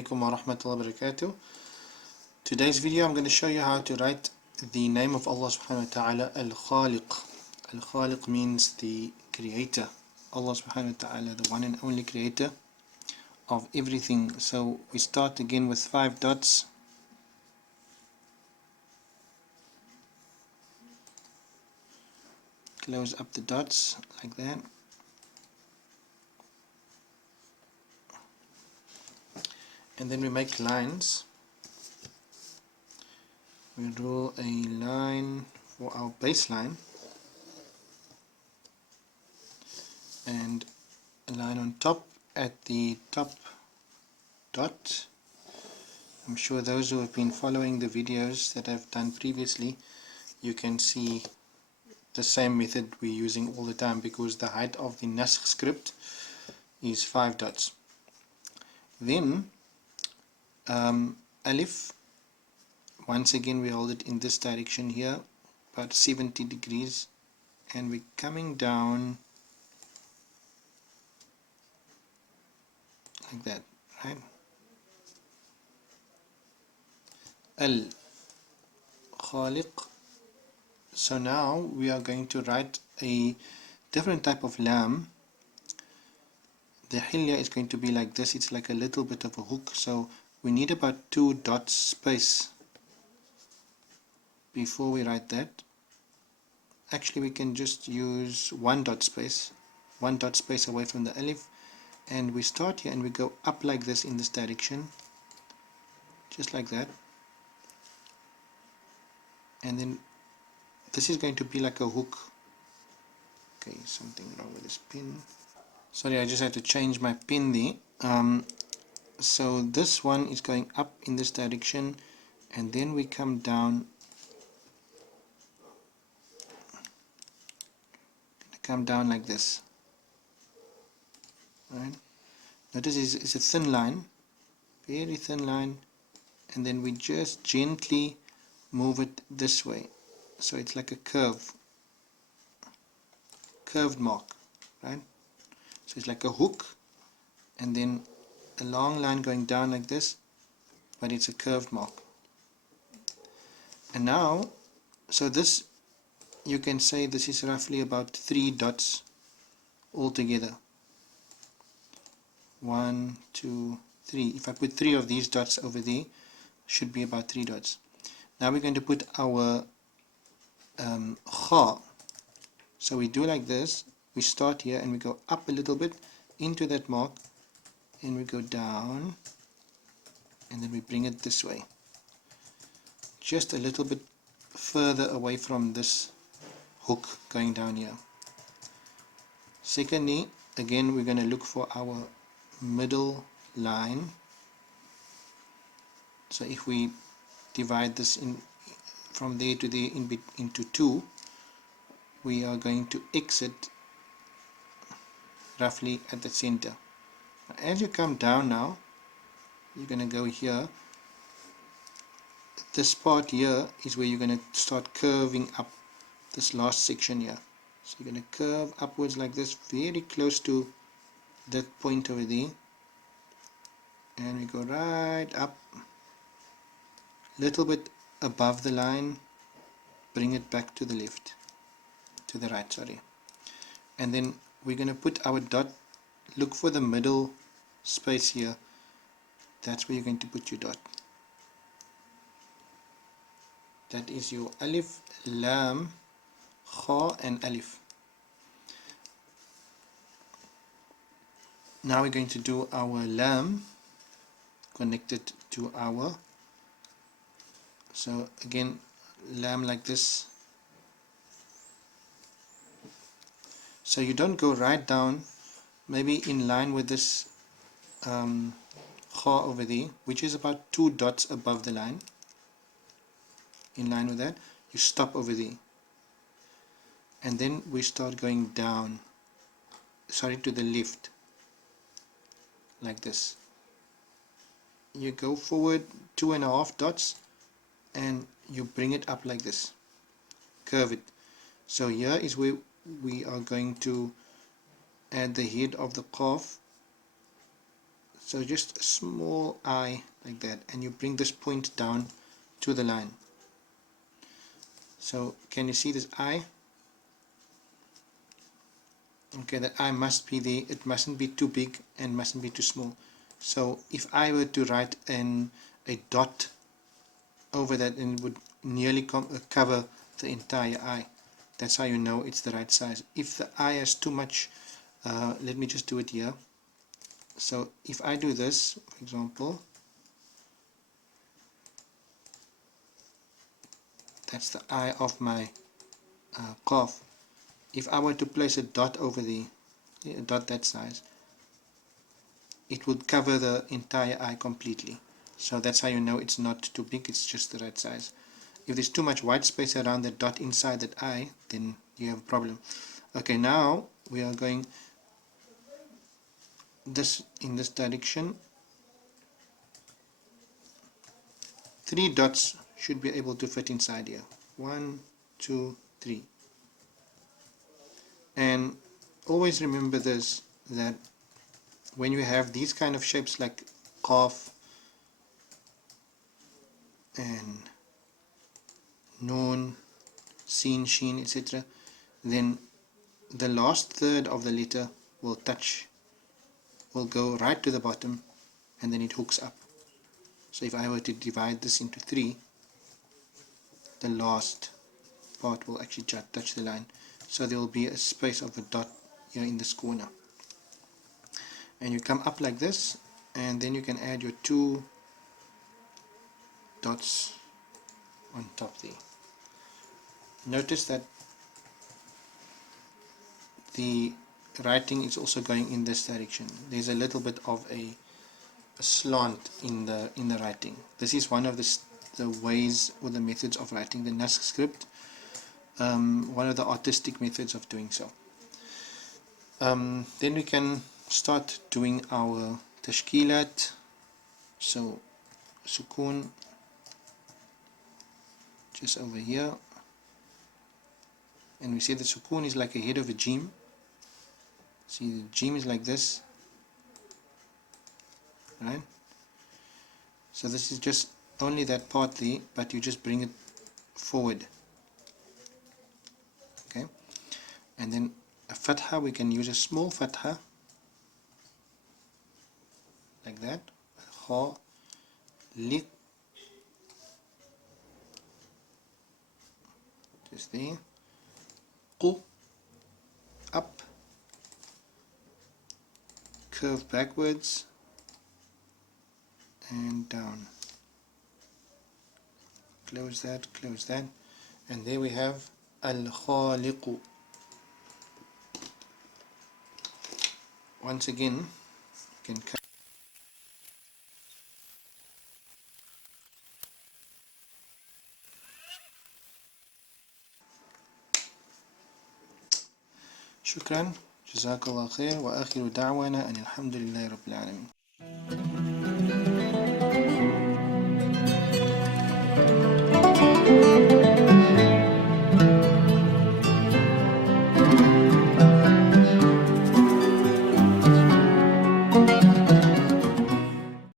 alaikum wa rahmatullahi wa barakatuh. Today's video I'm going to show you how to write the name of Allah subhanahu wa ta'ala, Al-Khaaliq. Al-Khaaliq means the creator. Allah subhanahu wa ta'ala, the one and only creator of everything. So we start again with 5 dots. Close up the dots like that. And then we make lines. We draw a line for our baseline and a line on top at the top dot. I'm sure those who have been following the videos that I've done previously, you can see the same method we're using all the time, because the height of the Naskh script is 5 dots. Then Alif, once again we hold it in this direction here, about 70 degrees, and we're coming down like that, right? Al-Khaaliq. So now we are going to write a different type of lam. The hilya is going to be like this. It's like a little bit of a hook, so we need about 2 dots space before we write that. Actually, we can just use 1 dot space, 1 dot space away from the alif, and we start here and we go up like this in this direction, just like that. And then this is going to be like a hook. Okay, something wrong with this pin. Sorry, I just had to change my pin there. So this one is going up in this direction, and then we come down, like this, right? Notice it's a thin line, very thin line, and then we just gently move it this way, so it's like a curved mark, right? So it's like a hook and then a long line going down like this, but it's a curved mark. And now, so this, you can say this is roughly about 3 dots altogether. 1, 2, 3. If I put 3 of these dots over there, should be about 3 dots. Now we're going to put our kha. So we do like this. We start here and we go up a little bit into that mark, and we go down, and then we bring it this way, just a little bit further away from this hook going down here. Secondly, again we're going to look for our middle line. So if we divide this in from there to there into 2, we are going to exit roughly at the center. As you come down now, you're going to go here. This part here is where you're going to start curving up this last section here. So you're going to curve upwards like this, very close to that point over there, and we go right up, little bit above the line, bring it back to the left, to the right, sorry. And then we're going to put our dot, look for the middle space here. That's where you're going to put your dot. That is your alif, lam, kha and alif. Now we're going to do our lam connected to our, so again lam like this. So you don't go right down, maybe in line with this kha over there, which is about 2 dots above the line. In line with that, you stop over there, and then we start going down, sorry, to the left, like this. You go forward 2.5 dots and you bring it up like this, curve it. So here is where we are going to add the head of the qaf. So just a small eye like that, and you bring this point down to the line. So can you see this eye? Okay, that eye must be there. It mustn't be too big and mustn't be too small. So if I were to write a dot over that, and it would nearly cover the entire eye. That's how you know it's the right size. If the eye has too much, let me just do it here. So if I do this, for example, that's the eye of my calf. If I were to place a dot over a dot that size, it would cover the entire eye completely. So that's how you know it's not too big, it's just the right size. If there's too much white space around that dot inside that eye, then you have a problem. Okay, now we are going in this direction. 3 dots should be able to fit inside here. 1, 2, 3. And always remember this, that when you have these kind of shapes like calf and noon, seen, sheen, etc., then the last third of the letter will go right to the bottom, and then it hooks up. So if I were to divide this into 3, the last part will actually touch the line. So there will be a space of a dot here in this corner. And you come up like this, and then you can add your 2 dots on top there. Notice that the writing is also going in this direction. There's a little bit of a slant in the writing. This is one of the ways or the methods of writing the Naskh script. One of the artistic methods of doing so. Then we can start doing our tashkilat. So sukoon just over here, and we see the sukoon is like a head of a jim. See, the jim is like this, right? So this is just only that part there, but you just bring it forward. Okay, and then a fatha, we can use a small fatha like that. Al-Khaaliq, just there. Qu, up, curve backwards and down. Close that, and there we have Al-Khaaliq. Once again, you can cut. شكرا، جزاك الله خير، وآخر دعوانا أن الحمد لله رب العالمين.